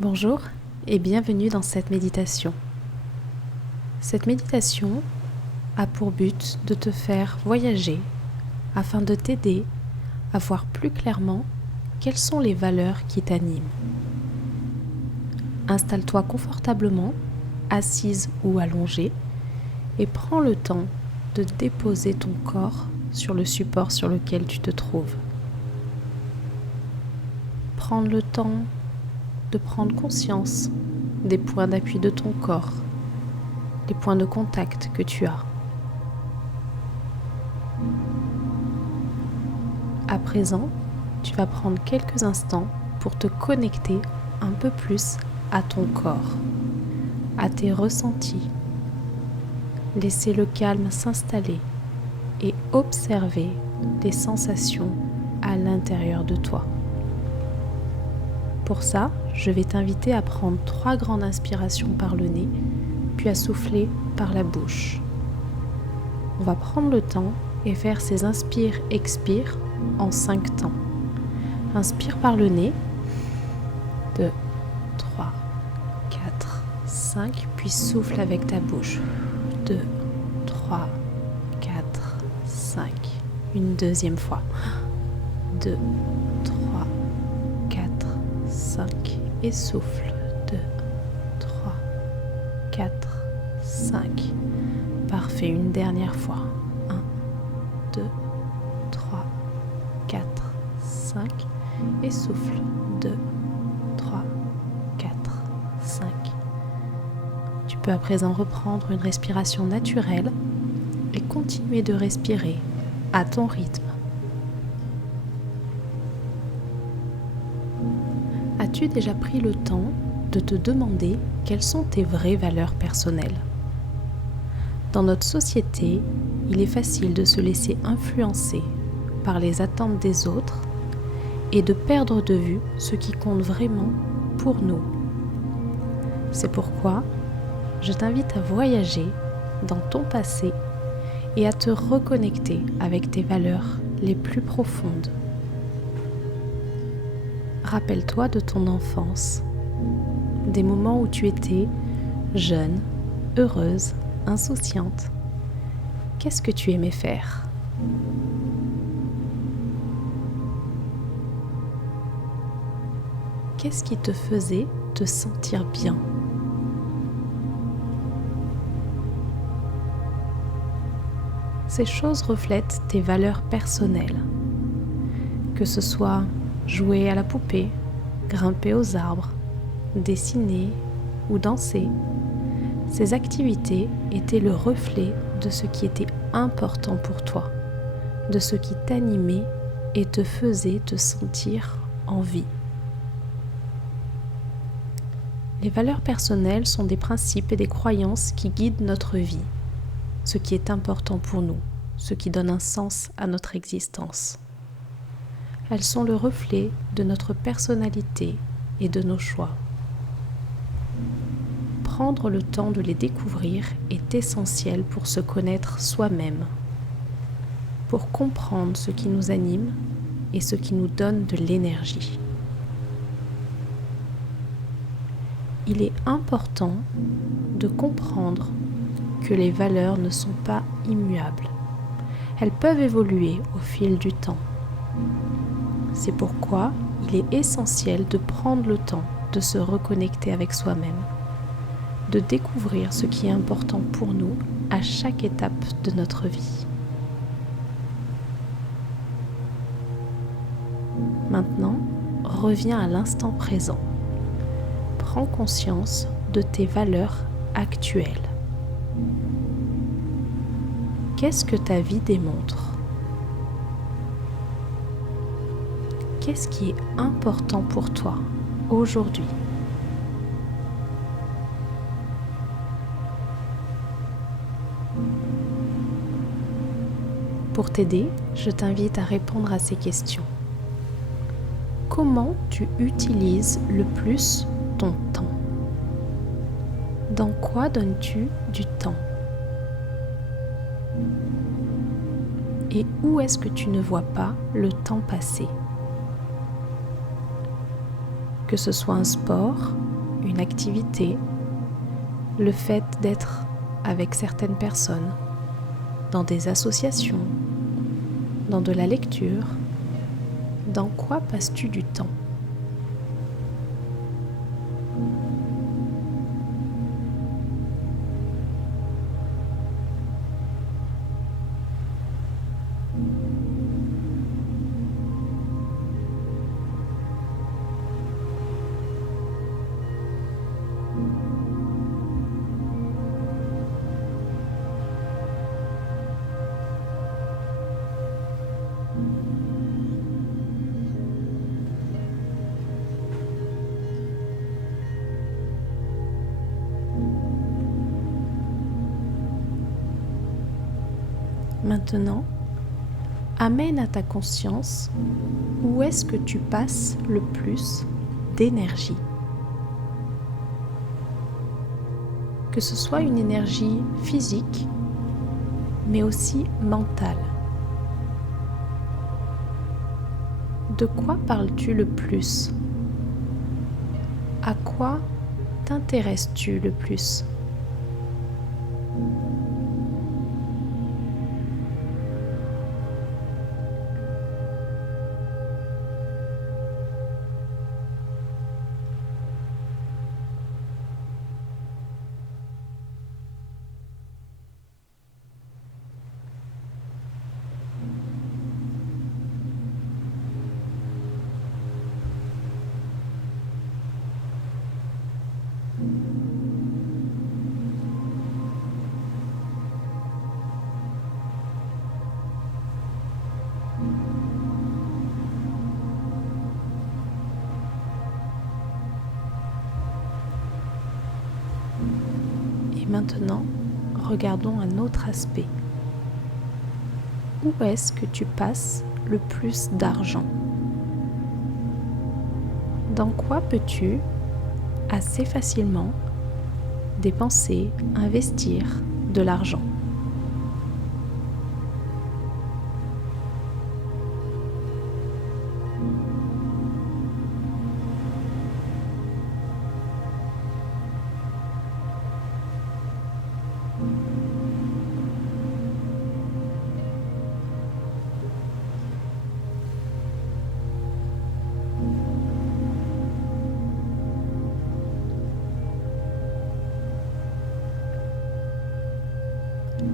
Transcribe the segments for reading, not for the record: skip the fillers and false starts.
Bonjour et bienvenue dans cette méditation. Cette méditation a pour but de te faire voyager afin de t'aider à voir plus clairement quelles sont les valeurs qui t'animent. Installe-toi confortablement, assise ou allongée, et prends le temps de déposer ton corps sur le support sur lequel tu te trouves. Prendre le temps de prendre conscience des points d'appui de ton corps, les points de contact que tu as. À présent, tu vas prendre quelques instants pour te connecter un peu plus à ton corps, à tes ressentis. Laisser le calme s'installer et observer les sensations à l'intérieur de toi. Pour ça, je vais t'inviter à prendre 3 grandes inspirations par le nez, puis à souffler par la bouche. On va prendre le temps et faire ces inspire-expire en 5 temps. Inspire par le nez, 2, 3, 4, 5, puis souffle avec ta bouche, 2, 3, 4, 5. Une deuxième fois, 2, 3, 4, 5 et souffle, 2, 3, 4, 5. Parfait, une dernière fois, 1, 2, 3, 4, 5 et souffle, 2, 3, 4, 5. Tu peux à présent reprendre une respiration naturelle et continuer de respirer à ton rythme. As-tu déjà pris le temps de te demander quelles sont tes vraies valeurs personnelles ? Dans notre société, il est facile de se laisser influencer par les attentes des autres et de perdre de vue ce qui compte vraiment pour nous. C'est pourquoi je t'invite à voyager dans ton passé et à te reconnecter avec tes valeurs les plus profondes. Rappelle-toi de ton enfance, des moments où tu étais jeune, heureuse, insouciante. Qu'est-ce que tu aimais faire ? Qu'est-ce qui te faisait te sentir bien ? Ces choses reflètent tes valeurs personnelles, que ce soit jouer à la poupée, grimper aux arbres, dessiner ou danser. Ces activités étaient le reflet de ce qui était important pour toi, de ce qui t'animait et te faisait te sentir en vie. Les valeurs personnelles sont des principes et des croyances qui guident notre vie, ce qui est important pour nous, ce qui donne un sens à notre existence. Elles sont le reflet de notre personnalité et de nos choix. Prendre le temps de les découvrir est essentiel pour se connaître soi-même, pour comprendre ce qui nous anime et ce qui nous donne de l'énergie. Il est important de comprendre que les valeurs ne sont pas immuables. Elles peuvent évoluer au fil du temps. C'est pourquoi il est essentiel de prendre le temps de se reconnecter avec soi-même, de découvrir ce qui est important pour nous à chaque étape de notre vie. Maintenant, reviens à l'instant présent. Prends conscience de tes valeurs actuelles. Qu'est-ce que ta vie démontre ? Qu'est-ce qui est important pour toi aujourd'hui ? Pour t'aider, je t'invite à répondre à ces questions. Comment tu utilises le plus ton temps ? Dans quoi donnes-tu du temps ? Et où est-ce que tu ne vois pas le temps passer ? Que ce soit un sport, une activité, le fait d'être avec certaines personnes, dans des associations, dans de la lecture, dans quoi passes-tu du temps ? Maintenant, amène à ta conscience où est-ce que tu passes le plus d'énergie. Que ce soit une énergie physique, mais aussi mentale. De quoi parles-tu le plus ? À quoi t'intéresses-tu le plus ? Maintenant, regardons un autre aspect. Où est-ce que tu passes le plus d'argent ? Dans quoi peux-tu assez facilement dépenser, investir de l'argent ?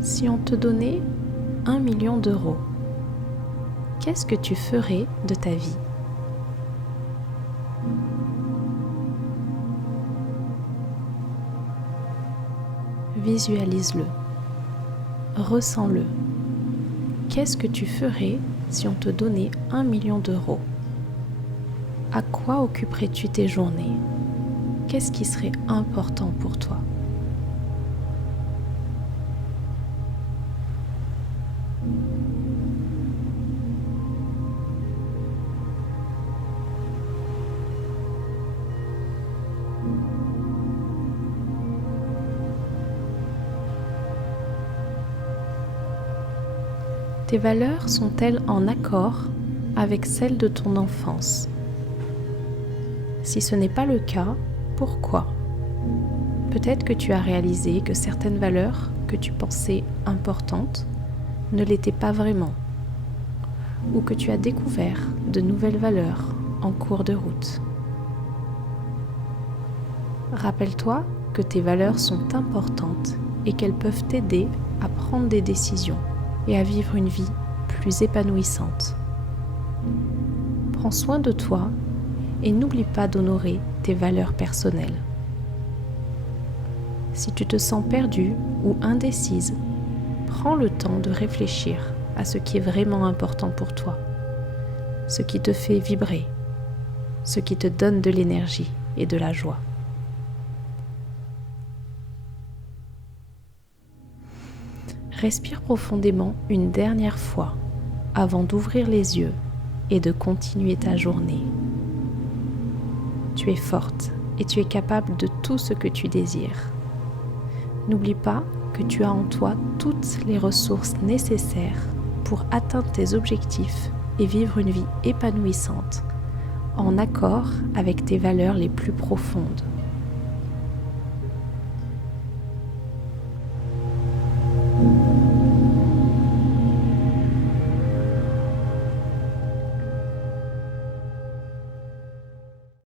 Si on te donnait 1 million d'euros, qu'est-ce que tu ferais de ta vie ? Visualise-le, ressens-le. Qu'est-ce que tu ferais si on te donnait 1 million d'euros ? À quoi occuperais-tu tes journées ? Qu'est-ce qui serait important pour toi ? Tes valeurs sont-elles en accord avec celles de ton enfance ? Si ce n'est pas le cas, pourquoi ? Peut-être que tu as réalisé que certaines valeurs que tu pensais importantes ne l'étaient pas vraiment, ou que tu as découvert de nouvelles valeurs en cours de route. Rappelle-toi que tes valeurs sont importantes et qu'elles peuvent t'aider à prendre des décisions et à vivre une vie plus épanouissante. Prends soin de toi et n'oublie pas d'honorer tes valeurs personnelles. Si tu te sens perdue ou indécise, prends le temps de réfléchir à ce qui est vraiment important pour toi, ce qui te fait vibrer, ce qui te donne de l'énergie et de la joie. Respire profondément une dernière fois avant d'ouvrir les yeux et de continuer ta journée. Tu es forte et tu es capable de tout ce que tu désires. N'oublie pas que tu as en toi toutes les ressources nécessaires pour atteindre tes objectifs et vivre une vie épanouissante, en accord avec tes valeurs les plus profondes.